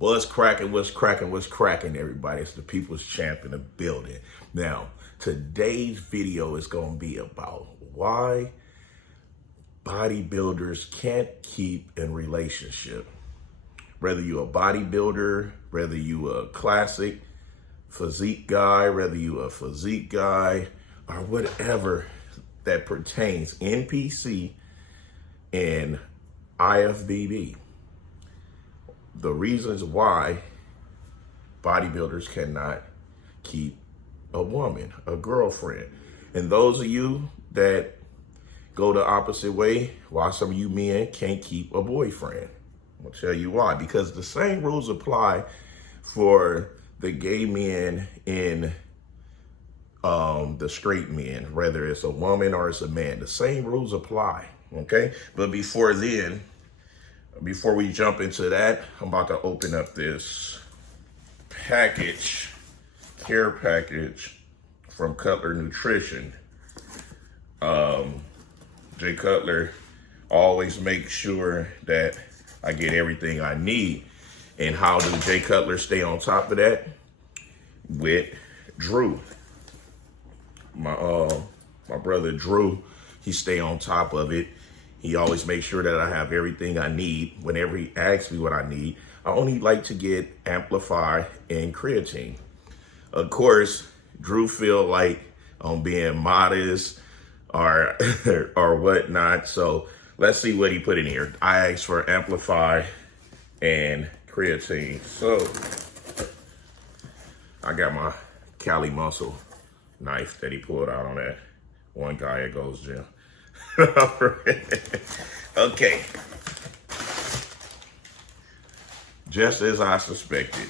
What's cracking, what's cracking, what's cracking, everybody? It's the People's Champ in the building. Now, today's video is going to be about why bodybuilders can't keep in relationship. Whether you're a bodybuilder, whether you a classic physique guy, whether you a physique guy, or whatever that pertains NPC and IFBB. The reasons why bodybuilders cannot keep a woman, a girlfriend. And those of you that go the opposite way, why some of you men can't keep a boyfriend. I'll tell you why. Because the same rules apply for the gay men and the straight men, whether it's a woman or it's a man. The same rules apply, okay? But before we jump into that, I'm about to open up this care package from Cutler Nutrition. Jay Cutler always makes sure that I get everything I need. And how do Jay Cutler stay on top of that? With Drew. My brother Drew, he stay on top of it. He always makes sure that I have everything I need. Whenever he asks me what I need, I only like to get Amplify and creatine. Of course, Drew feel like I'm being modest or or whatnot. So let's see what he put in here. I asked for Amplify and creatine. So I got my Cali Muscle knife that he pulled out on that one guy at Gold's Gym. Okay. Just as I suspected.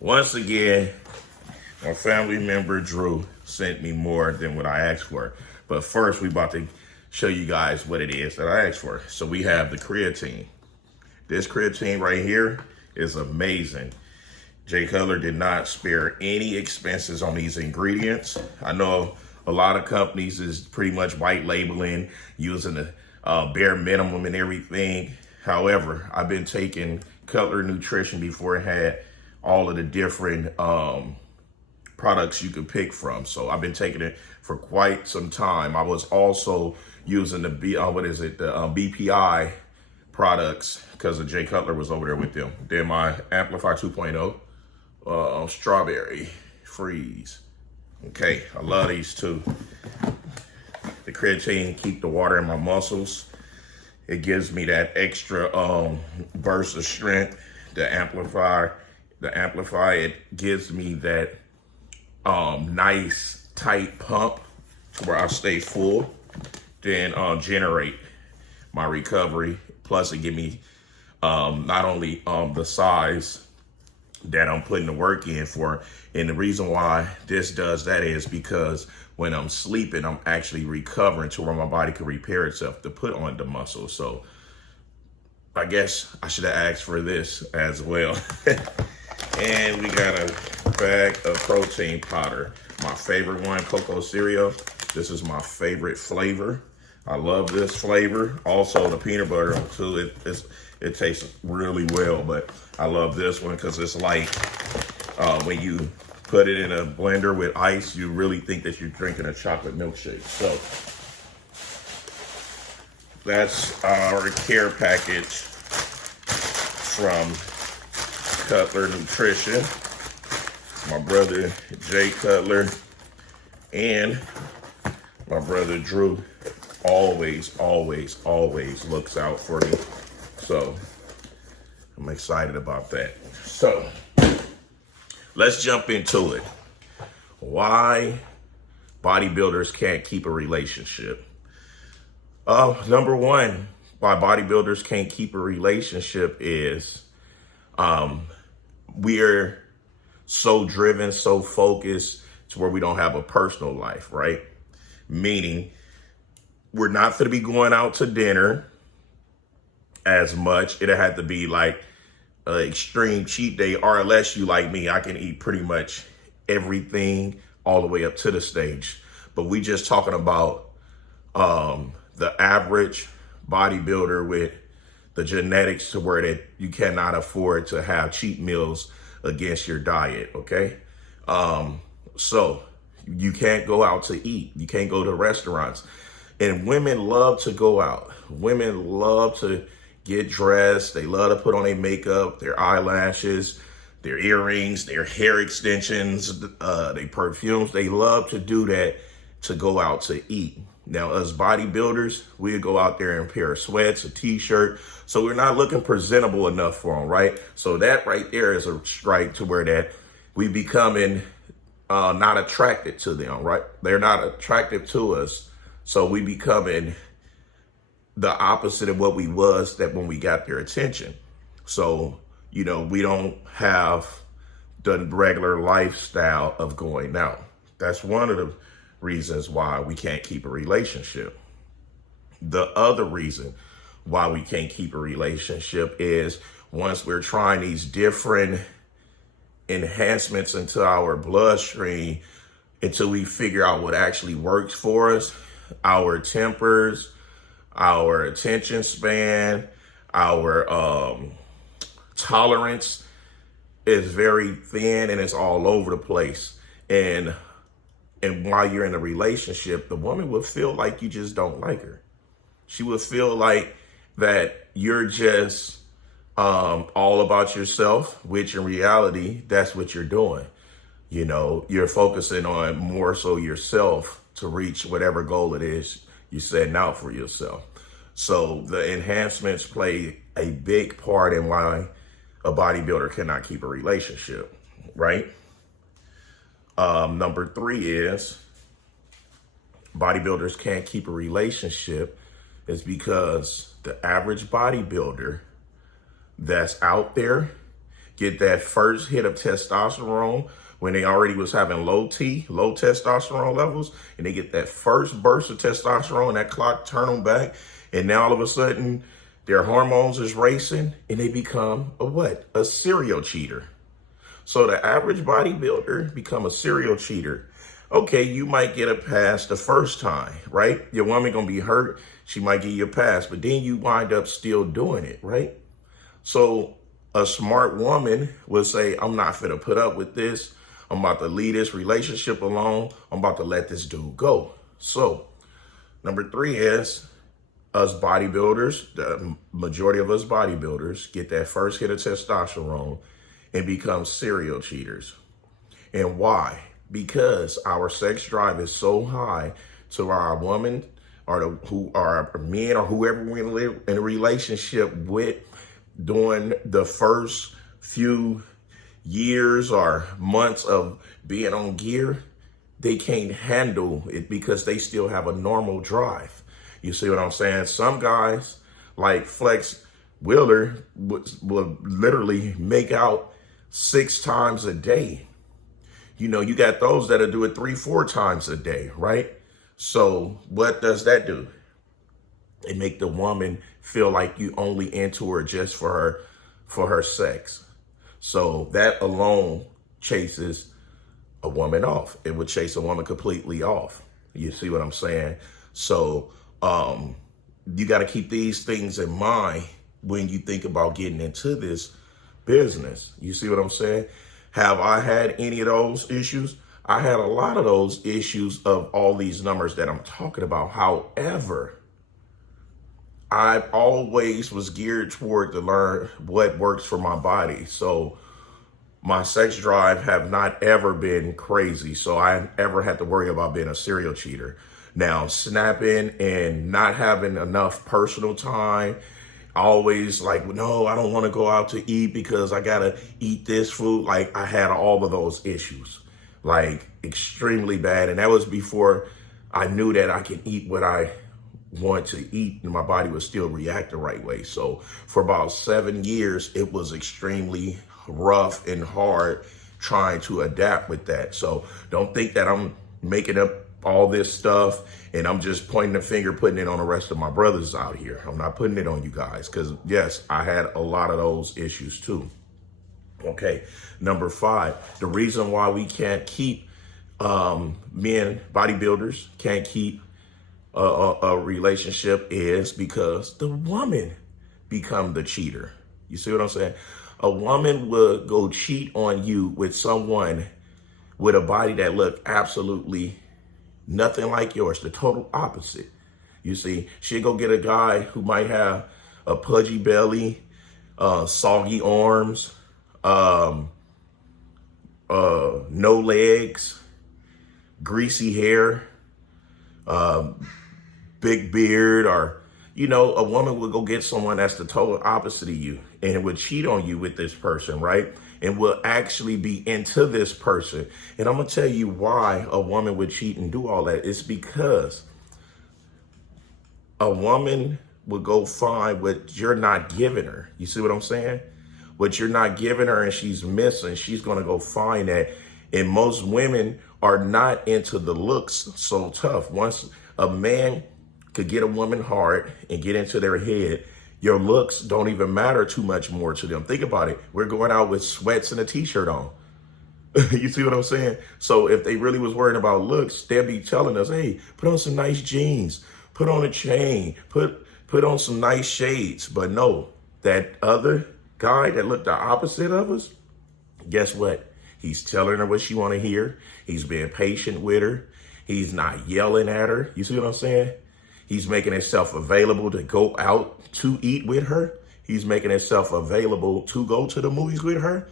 Once again, my family member Drew sent me more than what I asked for. But first, we about to show you guys what it is that I asked for. So we have the creatine. This creatine right here is amazing. Jay Cutler did not spare any expenses on these ingredients. I know a lot of companies is pretty much white labeling, using the bare minimum and everything. However, I've been taking Cutler Nutrition before it had all of the different products you could pick from. So I've been taking it for quite some time. I was also using the BPI products because of Jay Cutler was over there with them. Then my Amplify 2.0 strawberry freeze. Okay, I love these two. The creatine keep the water in my muscles. It gives me that extra burst of strength. The amplify, it gives me that nice tight pump to where I stay full. Then generate my recovery. Plus it give me not only the size that I'm putting the work in for. And the reason why this does that is because when I'm sleeping, I'm actually recovering to where my body can repair itself to put on the muscle. So I guess I should have asked for this as well. And we got a bag of protein powder. My favorite one, cocoa cereal. This is my favorite flavor. I love this flavor. Also the peanut butter too. It tastes really well, but I love this one because it's like when you put it in a blender with ice, you really think that you're drinking a chocolate milkshake. So that's our care package from Cutler Nutrition. My brother Jay Cutler and my brother Drew always looks out for me. So I'm excited about that. So let's jump into it. Why bodybuilders can't keep a relationship. Number one, why bodybuilders can't keep a relationship is we're so driven, so focused to where we don't have a personal life, right? Meaning we're not going to be going out to dinner as much. It'll have to be like an extreme cheat day, or unless you like me, I can eat pretty much everything all the way up to the stage. But we just talking about the average bodybuilder with the genetics to where that you cannot afford to have cheat meals against your diet, okay? So you can't go out to eat. You can't go to restaurants. And women love to go out. Women love to get dressed. They love to put on their makeup, their eyelashes, their earrings, their hair extensions, their perfumes. They love to do that to go out to eat. Now, us bodybuilders, we go out there in a pair of sweats, a t-shirt. So we're not looking presentable enough for them, right? So that right there is a strike to where that we becoming not attracted to them, right? They're not attractive to us. So we becoming the opposite of what we was that when we got their attention. So, you know, we don't have the regular lifestyle of going out. That's one of the reasons why we can't keep a relationship. The other reason why we can't keep a relationship is once we're trying these different enhancements into our bloodstream until we figure out what actually works for us, our tempers, our attention span, our tolerance is very thin and it's all over the place. And while you're in a relationship, the woman will feel like you just don't like her. She will feel like that you're just all about yourself, which in reality, that's what you're doing. You know, you're focusing on more so yourself to reach whatever goal it is you're setting out for yourself. So the enhancements play a big part in why a bodybuilder cannot keep a relationship, right? Number 3 is bodybuilders can't keep a relationship is because the average bodybuilder that's out there get that first hit of testosterone when they already was having low testosterone levels, and they get that first burst of testosterone, that clock turn them back, and now all of a sudden their hormones is racing and they become a serial cheater. So the average bodybuilder become a serial cheater. Okay, you might get a pass the first time, right? Your woman gonna be hurt. She might give you a pass, but then you wind up still doing it, right? So a smart woman will say, I'm not finna put up with this. I'm about to leave this relationship alone. I'm about to let this dude go. So number 3 is us bodybuilders, the majority of us bodybuilders get that first hit of testosterone and become serial cheaters. And why? Because our sex drive is so high to our woman or who are men or whoever we live in a relationship with during the first few years or months of being on gear, they can't handle it because they still have a normal drive. You see what I'm saying? Some guys like Flex Wheeler will literally make out 6 times a day. You know, you got those that'll do it 3-4 times a day, right? So what does that do? It make the woman feel like you only into her just for her sex. So that alone chases a woman off. It would chase a woman completely off. You see what I'm saying? So you got to keep these things in mind when you think about getting into this business. You see what I'm saying? Have I had any of those issues? I had a lot of those issues of all these numbers that I'm talking about. However, I always was geared toward to learn what works for my body. So my sex drive have not ever been crazy. So I ever had to worry about being a serial cheater. Now, snapping and not having enough personal time, always like, no, I don't want to go out to eat because I got to eat this food. Like I had all of those issues, like extremely bad. And that was before I knew that I can eat what I want to eat and my body would still react the right way. So for about 7 years, it was extremely rough and hard trying to adapt with that. So don't think that I'm making up all this stuff and I'm just pointing the finger, putting it on the rest of my brothers out here. I'm not putting it on you guys because yes, I had a lot of those issues too. Okay, number 5, the reason why we can't keep men, bodybuilders, can't keep a relationship is because the woman become the cheater. You see what I'm saying? A woman will go cheat on you with someone with a body that look absolutely nothing like yours, the total opposite. You see, she'll go get a guy who might have a pudgy belly, soggy arms, no legs, greasy hair, big beard, or, a woman would go get someone that's the total opposite of you and would cheat on you with this person, right? And will actually be into this person. And I'm going to tell you why a woman would cheat and do all that. It's because a woman would go find what you're not giving her. You see what I'm saying? What you're not giving her and she's missing, she's going to go find that. And most women are not into the looks so tough. Once a man could get a woman hard and get into their head, your looks don't even matter too much more to them. Think about it. We're going out with sweats and a t-shirt on. You see what I'm saying? So if they really was worried about looks, they'd be telling us, hey, put on some nice jeans, put on a chain, put on some nice shades. But no, that other guy that looked the opposite of us, guess what? He's telling her what she want to hear. He's being patient with her. He's not yelling at her. You see what I'm saying? He's making himself available to go out to eat with her. He's making himself available to go to the movies with her.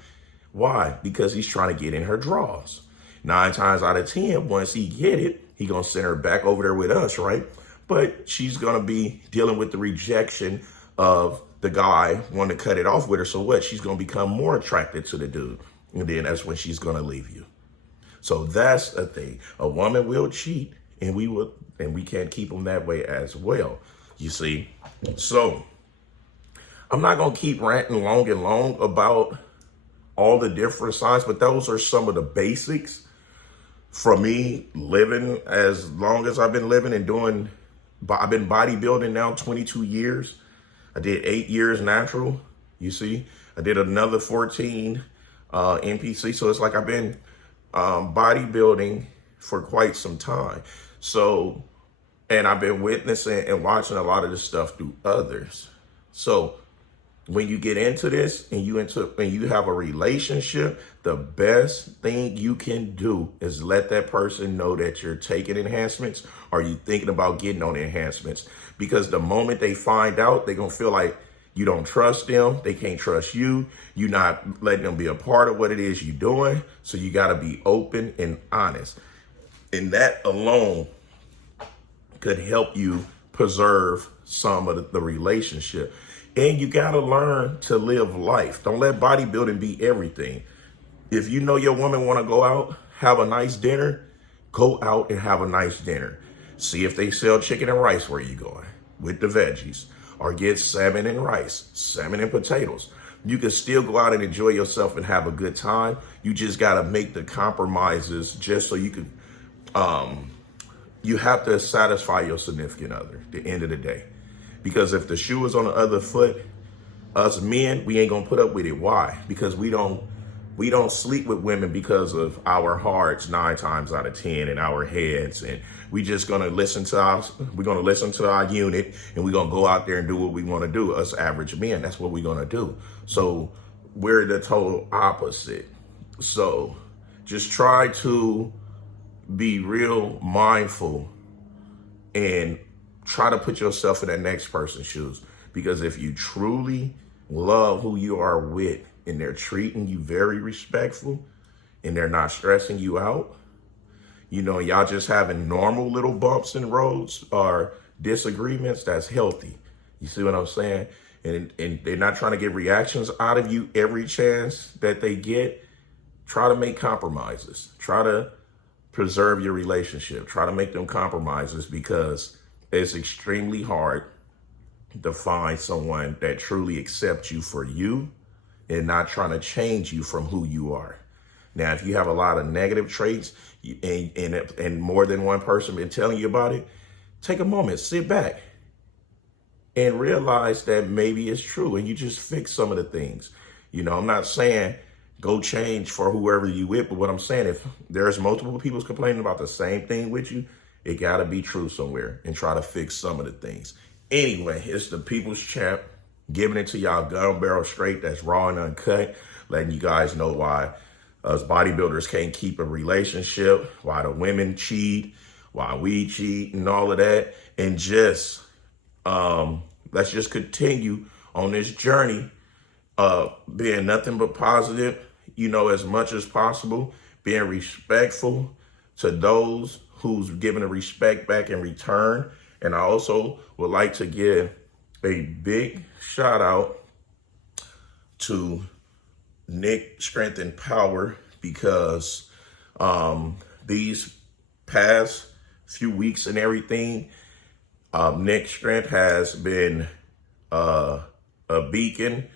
Why? Because he's trying to get in her drawers. 9 times out of 10, once he get it, he gonna send her back over there with us, right? But she's gonna be dealing with the rejection of the guy wanting to cut it off with her. So what? She's gonna become more attracted to the dude. And then that's when she's gonna leave you. So that's a thing. A woman will cheat, and we can't keep them that way as well. You see? So I'm not gonna keep ranting long and long about all the different signs, but those are some of the basics for me living as long as I've been living and doing. I've been bodybuilding now 22 years. I did 8 years natural. You see, I did another 14 NPC. So it's like I've been bodybuilding for quite some time. So, and I've been witnessing and watching a lot of this stuff through others. So when you get into this and you have a relationship, the best thing you can do is let that person know that you're taking enhancements or you thinking about getting on enhancements. Because the moment they find out, they're going to feel like you don't trust them. They can't trust you. You're not letting them be a part of what it is you're doing. So you got to be open and honest. And that alone could help you preserve some of the relationship. And you got to learn to live life. Don't let bodybuilding be everything. If you know your woman want to go out, have a nice dinner, go out and have a nice dinner. See if they sell chicken and rice where you going with the veggies, or get salmon and rice, salmon and potatoes. You can still go out and enjoy yourself and have a good time. You just got to make the compromises just so you can, you have to satisfy your significant other at the end of the day. Because if the shoe is on the other foot, us men, we ain't gonna put up with it. Why? Because we don't sleep with women because of our hearts 9 times out of 10 and our heads. And we just gonna listen to our unit, and we're gonna go out there and do what we want to do. Us average men, that's what we're gonna do. So we're the total opposite. So just try to be real mindful and try to put yourself in that next person's shoes. Because if you truly love who you are with and they're treating you very respectful and they're not stressing you out, y'all just having normal little bumps in roads or disagreements, that's healthy. You see what I'm saying? And they're not trying to get reactions out of you every chance that they get. Try to make compromises. Try to preserve your relationship. Try to make them compromises, because it's extremely hard to find someone that truly accepts you for you and not trying to change you from who you are. Now, if you have a lot of negative traits and more than one person been telling you about it, take a moment, sit back and realize that maybe it's true, and you just fix some of the things. I'm not saying go change for whoever you with, but what I'm saying, if there's multiple people complaining about the same thing with you, it got to be true somewhere, and try to fix some of the things. Anyway, it's the People's Champ. giving it to y'all gun barrel straight, that's raw and uncut, letting you guys know why us bodybuilders can't keep a relationship, why the women cheat, why we cheat and all of that. And just, let's just continue on this journey, being nothing but positive, you know, as much as possible, being respectful to those who's giving the respect back in return. And I also would like to give a big shout out to Nick Strength and Power, because these past few weeks and everything, Nick Strength has been a beacon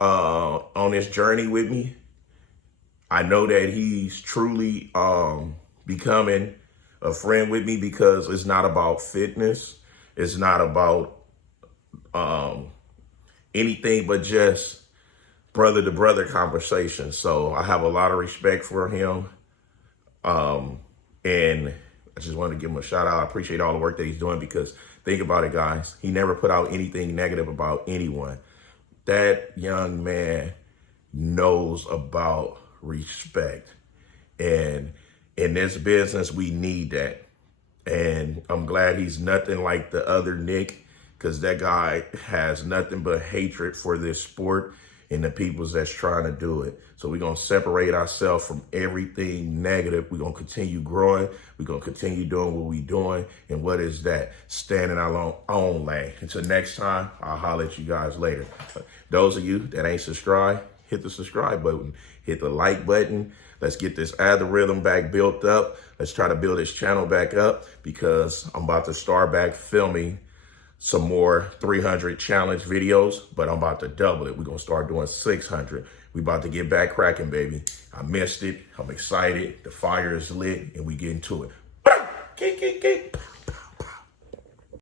on this journey with me. I know that he's truly becoming a friend with me, because it's not about fitness. It's not about anything but just brother to brother conversation. So I have a lot of respect for him. And I just want to give him a shout out. I appreciate all the work that he's doing, because think about it, guys. He never put out anything negative about anyone. That young man knows about respect. And in this business, we need that. And I'm glad he's nothing like the other Nick, because that guy has nothing but hatred for this sport and the peoples that's trying to do it. So we're going to separate ourselves from everything negative. We're going to continue growing. We're going to continue doing what we're doing. And what is that? Standing our own lane. Until next time, I'll holler at you guys later. But those of you that ain't subscribed, hit the subscribe button. Hit the like button. Let's get this algorithm back built up. Let's try to build this channel back up, because I'm about to start back filming some more 300 challenge videos, but I'm about to double it. We're going to start doing 600. We about to get back cracking, baby. I missed it. I'm excited. The fire is lit, and we get into it.